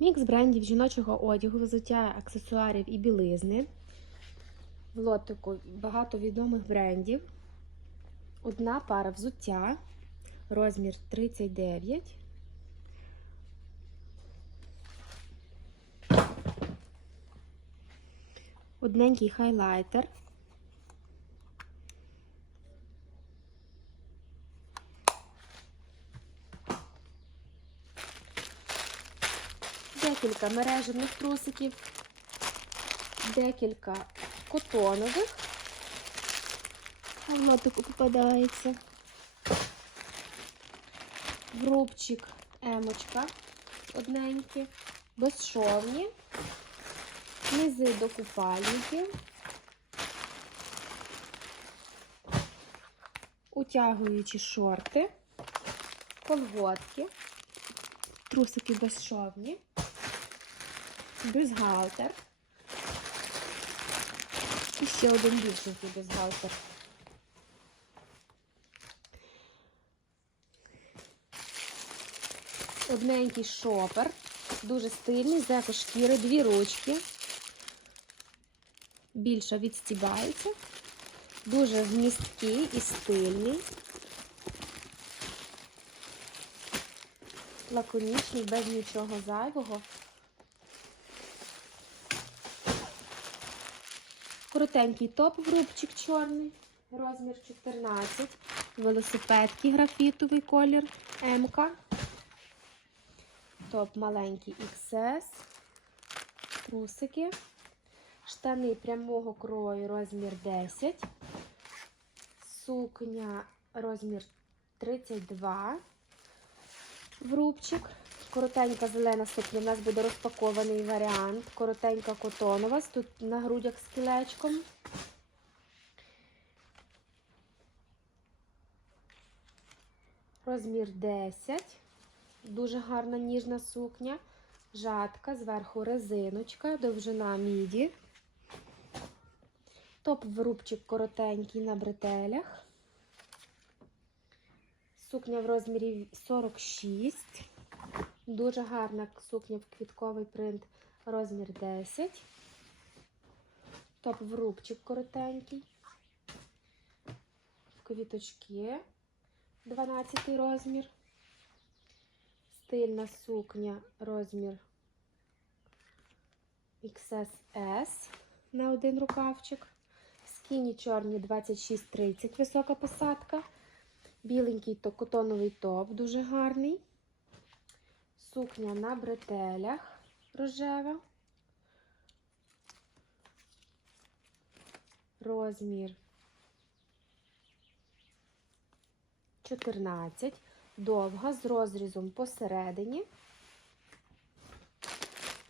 Мікс брендів жіночого одягу, взуття, аксесуарів і білизни. В лотику багато відомих брендів. Одна пара взуття, розмір 39. Одненький хайлайтер. Декілька мережевних трусиків, декілька котонових. А лотику попадається. Врубчик, емочка одненькі, безшовні, низи до купальників, утягуючі шорти, колготки, трусики безшовні, бюстгальтер. І ще один більшенький бюстгальтер. Одненький шопер, дуже стильний, з екошкіри, дві ручки. Більше відстібається. Дуже вмісткий і стильний. Лаконічний, без нічого зайвого. Коротенький топ в рубчик чорний, розмір 14, велосипедки, графітовий колір, МК. Топ маленький XS, трусики, штани прямого крою, розмір 10, сукня розмір 32, врубчик. Коротенька зелена сукня. У нас буде розпакований варіант. Коротенька котонова, тут на грудях з кілечком. Розмір 10. Дуже гарна ніжна сукня. Жатка, зверху резиночка, довжина міді. Топ врубчик коротенький на бретелях. Сукня в розмірі 46. Дуже гарна сукня в квітковий принт, розмір 10. Топ врубчик коротенький. В квіточки 12 розмір. Стильна сукня розмір XSS на один рукавчик. Скіні чорні 26-30, висока посадка. Біленький то котоновий топ, дуже гарний. Сукня на бретелях рожева. Розмір 14. Довга з розрізом посередині.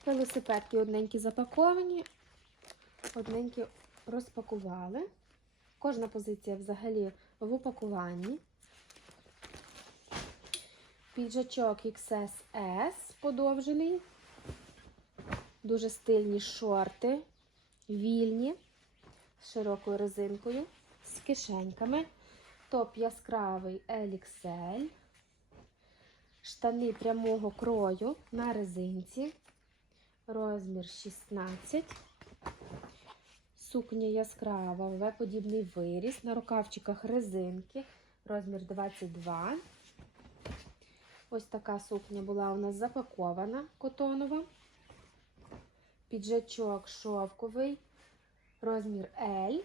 Велосипедки одненькі запаковані, одненькі розпакували. Кожна позиція взагалі в упакуванні. Піджачок XSS подовжений. Дуже стильні шорти, вільні, з широкою резинкою, з кишеньками. Топ яскравий LXL. Штани прямого крою на резинці. Розмір 16. Сукня яскрава, В-подібний виріс. На рукавчиках резинки. Розмір 22. Ось така сукня була у нас запакована котонова. Піджачок шовковий, розмір L.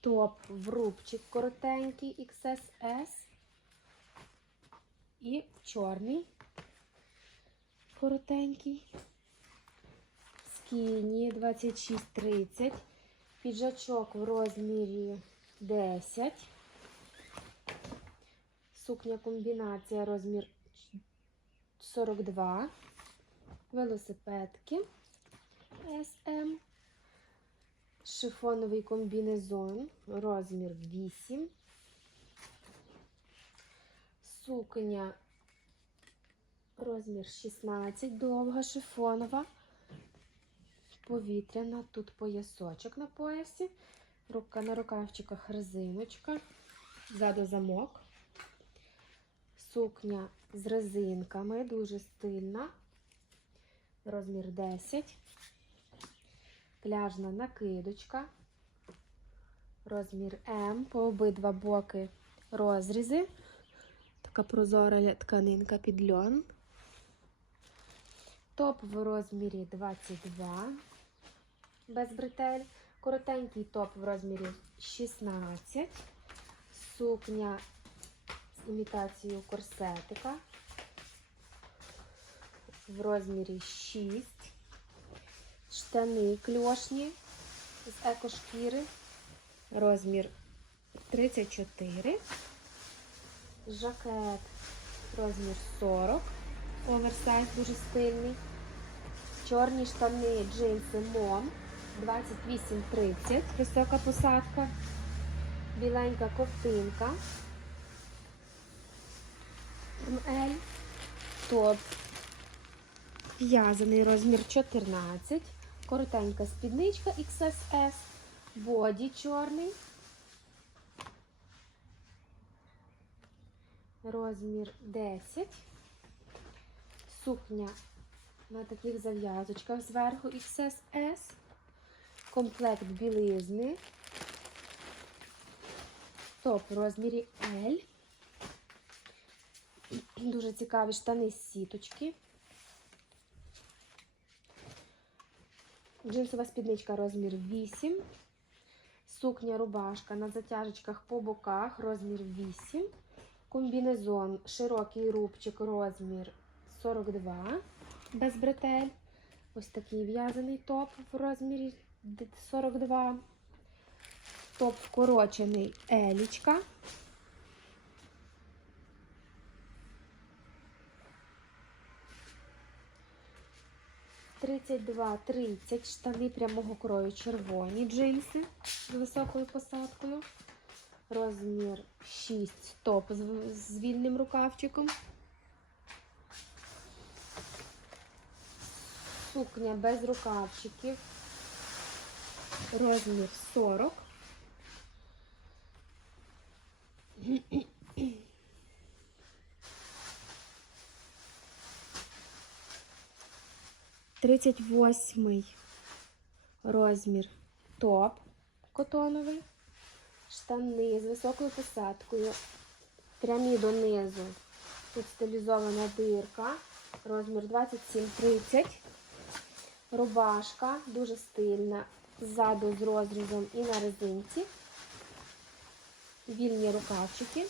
Топ в рубчик коротенький XSS. І чорний коротенький. Скіні 26-30. Піджачок в розмірі 10. Сукня комбінація розмір 42. Велосипедки SM. Шифоновий комбінезон розмір 8. Сукня розмір 16, довга шифонова. Повітряна, тут поясочок на поясі. Рука на рукавчиках резиночка. Ззаду замок. Сукня з резинками, дуже стильна. Розмір 10. Пляжна накидочка. Розмір М. По обидва боки розрізи. Така прозора тканинка під льон. Топ в розмірі 22 без бретель. Коротенький топ в розмірі 16. Сукня імітацією корсетика в розмірі 6. Штани кльошні з екошкіри. Розмір 34. Жакет розмір 40. Оверсайз дуже стильний. Чорні штани джинси Мон 28-30. Висока посадка. Біленька ковтинка. МЛ. Топ. В'язаний розмір 14. Коротенька спідничка XSS. Боді чорний. Розмір 10. Сукня на таких зав'язочках зверху XSS. Комплект білизни. Топ в розмірі L. Дуже цікаві штани з сіточки. Джинсова спідничка розмір 8. Сукня рубашка на затяжечках по боках розмір 8. Комбінезон широкий рубчик розмір 42 без бретель. Ось такий в'язаний топ в розмірі 42. Топ вкорочений елічка. Тридцять два, тридцять, штани прямого крою червоні джинси з високою посадкою. Розмір 6 топ з вільним рукавчиком. Сукня без рукавчиків. Розмір 40. Тридцять восьмий розмір топ котоновий. Штани з високою посадкою. Прямі донизу. Тут стилізована дирка. Розмір 27-30. Рубашка дуже стильна. Ззаду з розрізом і на резинці. Вільні рукавчики.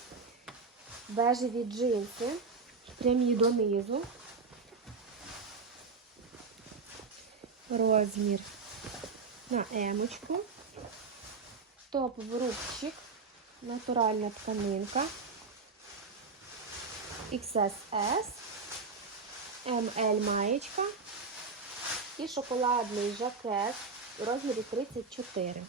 Бежеві джинси. Прямі донизу. Розмір на емочку. Топ в рубчик, натуральна тканинка, XSS, ML маєчка і шоколадний жакет у розмірі 34.